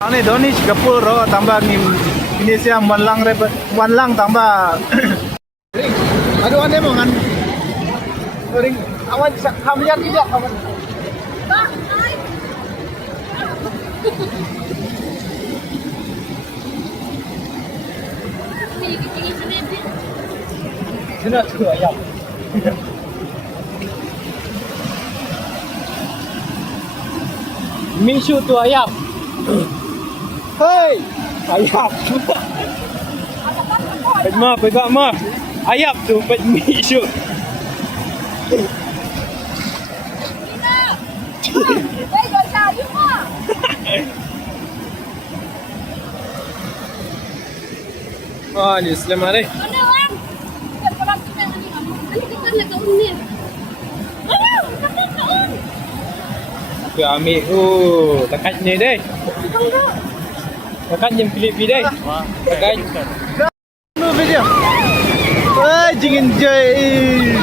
Ani Doni Singapura ro tambah Indonesia wanlang tambah. Aduh ane mau kan. Ring awan kamlian tidak kawan. Sudah tu ayam. Misu tu ayam. Hei, ayam. Pegang mah. Ayam tu misu. Oh, ni selamat ni. Aku ambil dekat ni deh. Dekat yang klip ni deh. Dekat. No video. Wah, jingin jay.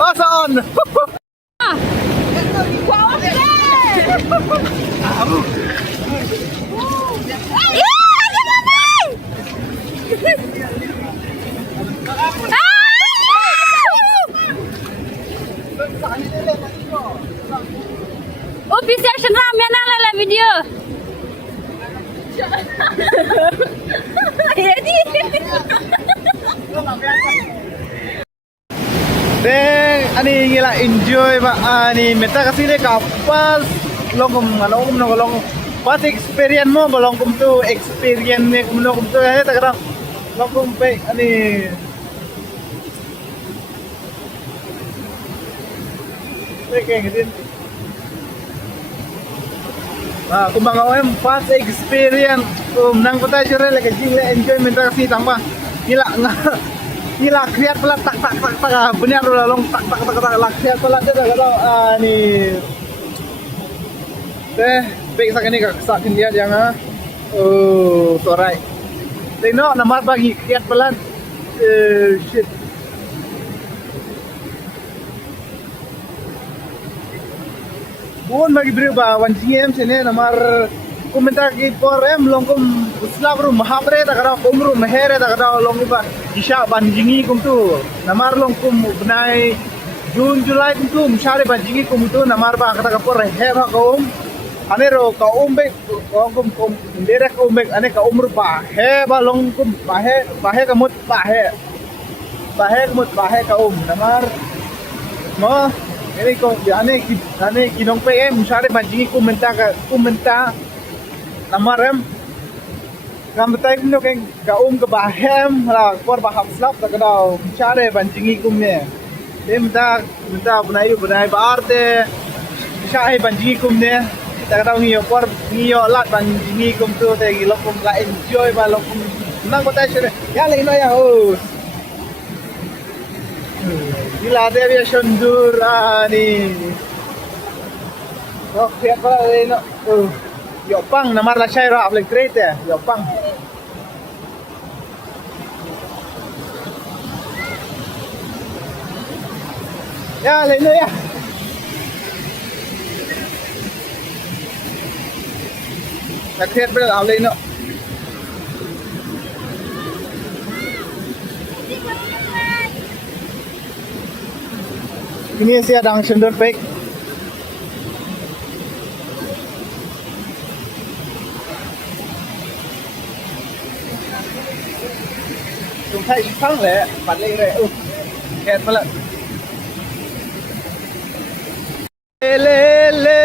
Pasan. Oh, bisa senam ya nang lala video. Jadi. Deng, ani gila enjoy ba ani meta kasih deh kapal longkum nongolong pas experience mo balongkum tu experience ni nongkum tu tak kadang longkum pe ani kayak gitu. Kumbang OM pas experience nang kota jere lagi gila enjoy meta kasih tambah gila gila kriat pula tak benar udah long tak kriat pula dia kata ni baik sakit ni sakit lihat yang torai tengok nama bagi kriat pula shit pun bagi berubah wancing sini nomor komentar ki por longkum uslab ru mahabre ta kara kumru mehere ta kara longku ba isha banjingi kum tu namar longkum benai Jun Julai kum tu mshare banjingi kum tu namar ba kata kapor he ba kaum ane ro kaum be kum dere kaum be ane kaum ru ba he ba longkum ba he kamut ba he kaum namar mo ini ko ane kinong pe mshare banjingi komentar namarem kam betai kumno keng kaum ke bahem la kor baham slap ta kadau chare banjingi kumne demda bunai baarte shai banjingi kumne ta kadau ngiyo kor ngiyo lat banjingi kum tu te gi lokum la enjoy ba lokum nang betai shere ya le no ya ho gila dia shondur ani oh ya kalau no Yopang namar la shai ra aplik trade ya Yopang ya leno ya la create ber aplik no ini sia dang sender pek chúng thấy phăng lệ bật lên rồi kẹt mà lận ले ले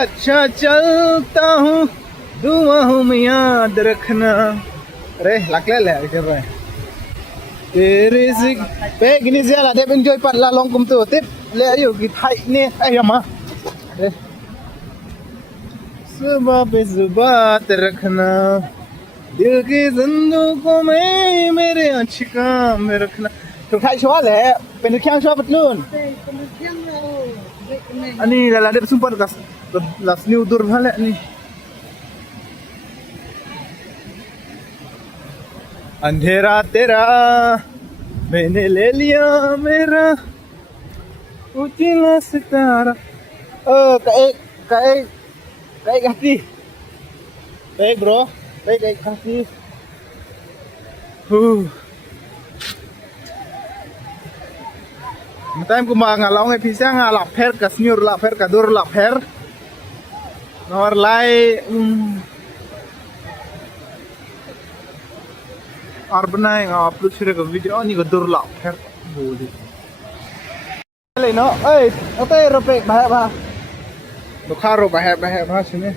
अच्छा चलता हूँ दुआओं में याद रखना अरे lakle le ikan re तेरे सिक पे gini sih lah dia enjoy pat la longkum tu tip le ayo kita ni ayo mah सुबह पे जुबात रखना दिल की जिंदगी में मेरे अच्छी काम में रखना ถูกไทยชัวร์แหละเป็นแข้งชัวร์ปัดนู่นอันนี้ละเด็บซุ่มปัดกับนิวดูร์พันแหละนี่अंधेरा तेरा मैंने ले लिया मेरा उजला सितारा kayak hati baik bro baik hati Time ko ngalau ngai pisa ngalap her kasnyur lap her kadur lap her nor lai Arbnai upload share ka video ni ko dur lap her boli le no ei ate rope ba lo kharo ba ba sini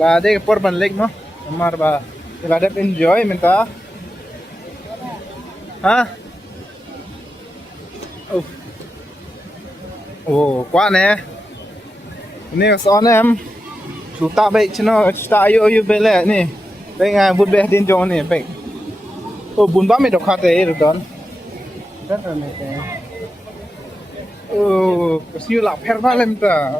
la de por ban lek no amar ba la de enjoy minta ha quá nè nè son em chú ta bị chứ nó ta yêu bị lẹ nè đây ngay bút bè tin cho nè bị bún bắp mì độc hạt đấy được đón rất là này cái cái siêu lạp hết phát lên ta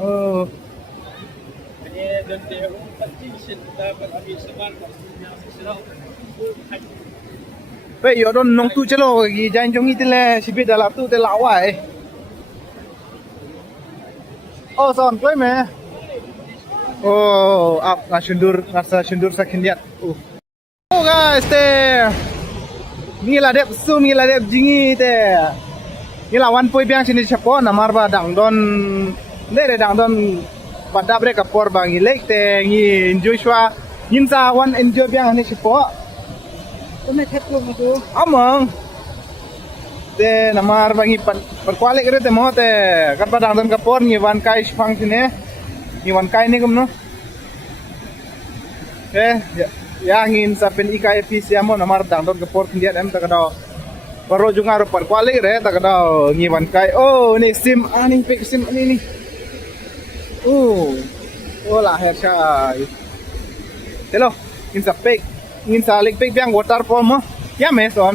vậy giờ đón nông tu chứ lo gì dành cho nghĩ thế là chỉ biết là làm tu thế lão vậy son koi me up ngasa sundur sakin lihat guys ni la dep jingi te ni la wan poi biang sini chapo namar ba dang don le dang don pada brek kapor bang ilek te ngi Joshua nin sa wan enjoy biang ni chapo me thet lo tu amang te namar bangi perkualik kere te mo te kan padang don kapor ni wan kai phang sine ni wan kai ni kumno ya ngin sa pen ikai fis ya mo namar dang don kapor kindiat em ta kada baro jungar perkualik re ta kada ni wan kai ni sim ani pek sim ani ni la her chai hello ngin sa lik pek biang waterfall mo ya me son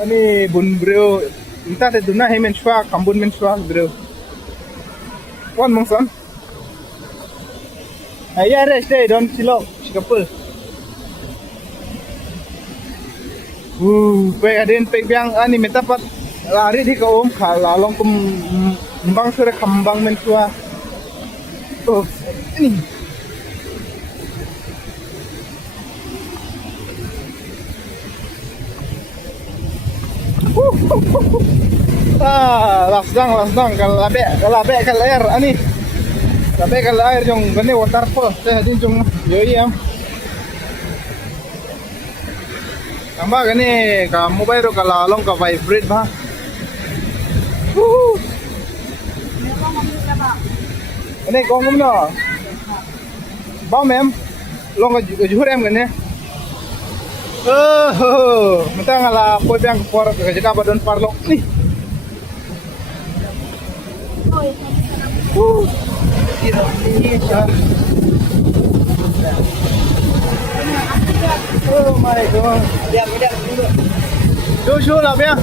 ani bun bro inta te duna he men shwa kambun men shwa bro kon mong son ya re stay don silo shikapul pe aden pe biang ani metapat lari di ka khala long kum mbang sura kambang men shwa ini lasdang kalau labe kalau air ani labe kalau air jong gane waterfall teh hadin jong yoi am tambah gane ka mobile ro kala long ka vibrate ba ini kong no ba mem long ka juhur em gane minta ngala poi biang por ke jaka badon parlo nih oh my god lihat dulu lah biang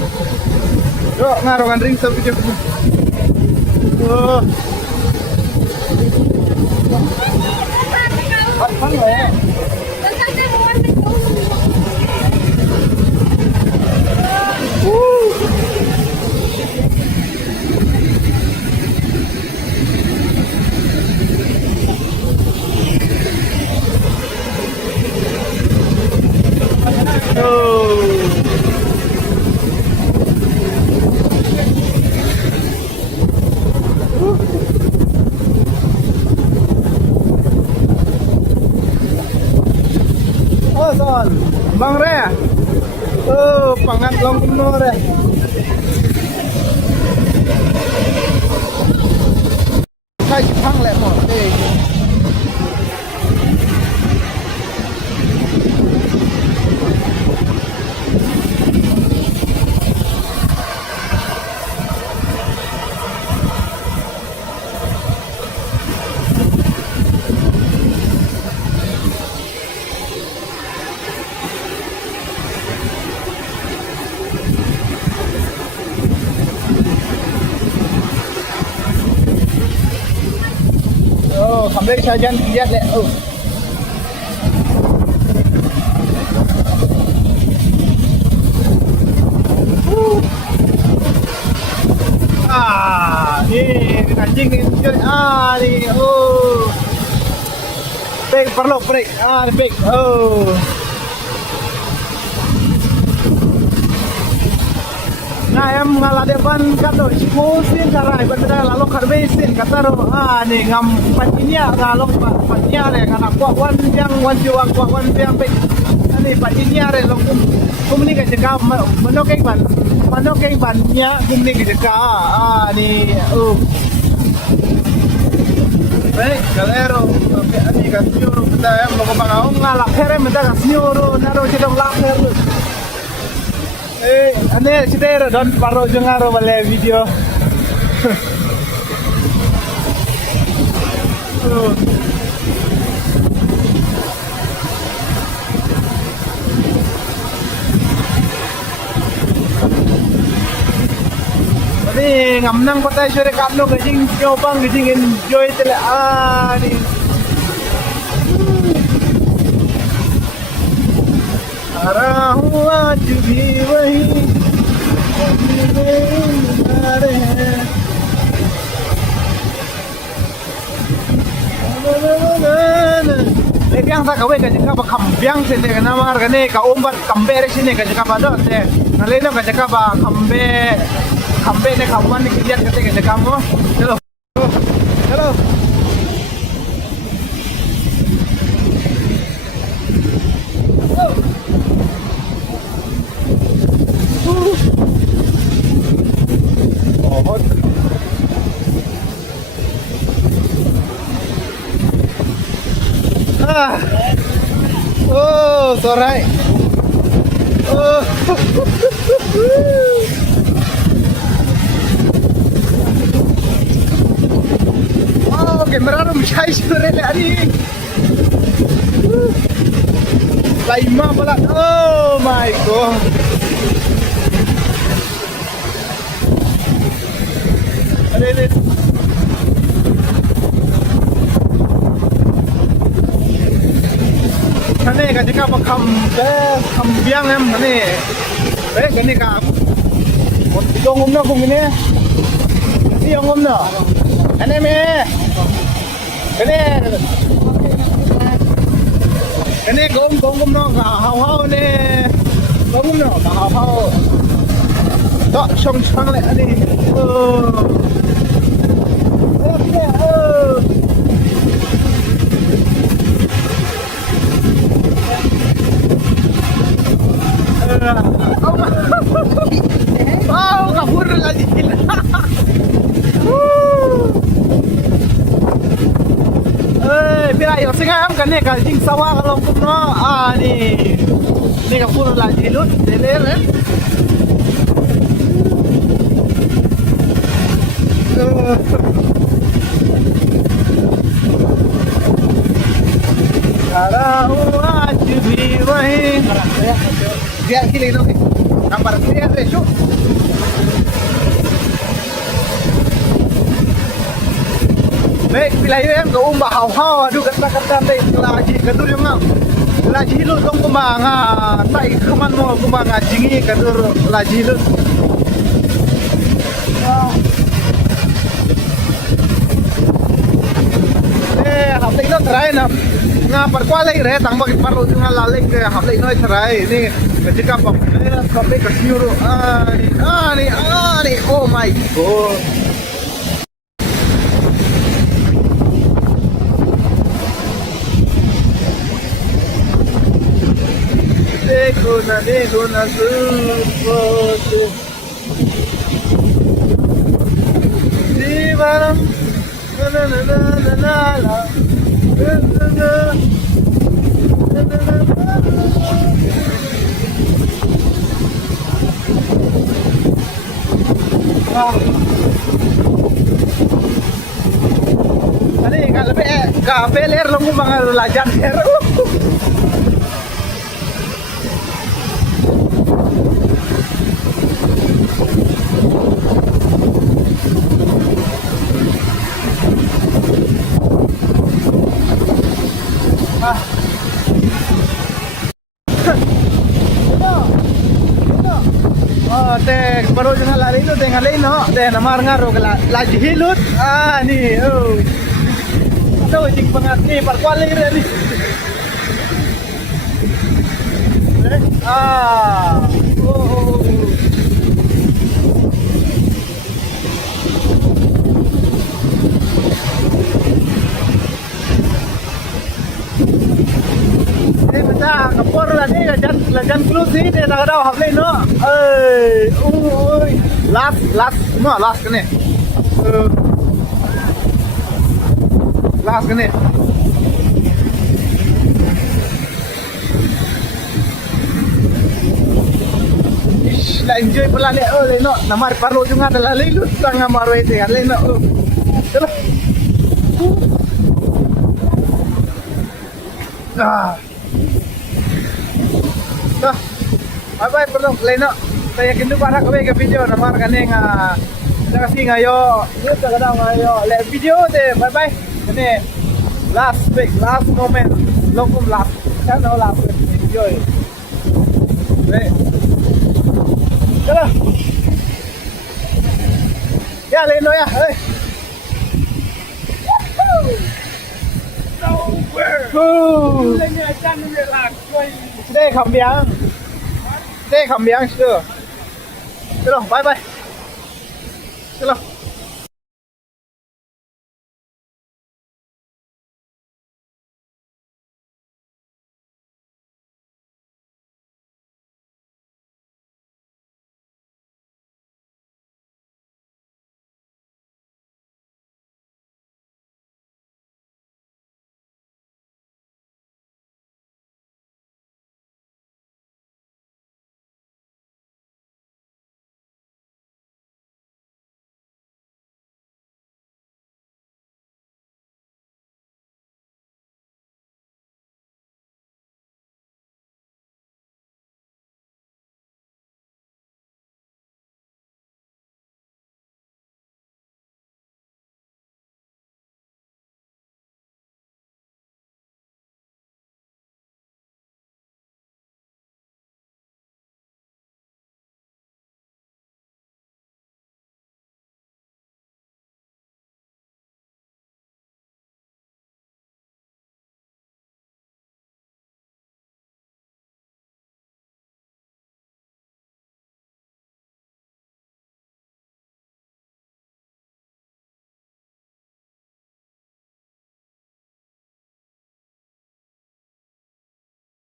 yuk ngarongan ring sampai jam apa ya son bang re pangat long kuno re kai phang le mo Hamle sajan lihat le. Oh. Ni anjing ni. Ni. Oh. Break, perlu break. Break. Oh. Nah, em ngaladepan kato sikusin sarai berbeda lalu karbesin kata ro ni ngam patinya lalu patinya le kana kuat yang wan jiwa kuat wan yang pe ni patinya le lo kumni ka jaga manokeng bannya kumni ka jaga ni baik galero ani ka sioro kita em lo pangau ngalak here menta ka sioro naro cidong lakher ane citero don paro jengaro bale video. Ini ngamnang patay sure kapno gajing nyopang gajing enjoy tele ni. सारा हुआ आज भी वही Lepiang tak kawin kan jika kambiang sini kan nama harganya kau umbat kambe di sini kan jika pada deh naleno kan jika kambe ne kawan ni kiat ketika jika kamu halo oh, sorai. Oh. Oh, kamera rum chai sure le ari. Laima pala. Oh my god. Are. Kane ka jika pa kambiang em kane kane ka một dong ngom na kung ini si yang ngom na ane me kane gom na ka hao ne gom na ka hao to song sang le ani wow, kabur lagi gila. Bila yo singam kan ne ka jing sawa kalau kumno ni kabur lagi lut deler Ara huwa jibi wahi dia kili no nampak dia besok baik bila yang ke umbah hau aduh kata-kata baik lagi kedur yang lagi lu tong kumbang tai keman mau kumbang jingi kedur lagi lu hafle nó thay nè nga par qua lấy re tang bagi paru nga lalek ke hafle nó thay ini ketika pak hafle ke siuro ani oh my god Dekho na supote Divaram Tadi kalau kafe ler lo mau bangal lajan ler. Oh, te baru jangan lari itu dengan lain no. Te namar ngaro lagi hilut. Ah, ni. Oh. Tahu cik banget ni parkuali ni. Ah. Oh. Ini macam kapur lah ni, lajan close ni, dia tak ada haflin no. Last, semua last kene. Last kene. Lah enjoy pula ni, no. Namar parlo juga adalah lilut sang amar itu kan, no. Terus. Dah. Bye-bye perdong leno. Saya yakin tu para kami ke video namar kaning kita kasih ngayo. Ni kadang ngayo le video deh. Bye-bye. Ini last week, last moment. Lokum last. Kan last video. Baik. Jalan. Ya leno ya. Hey. Đây khẩm biếng. Đây khẩm biếng chưa? Được rồi, bye bye. Được rồi.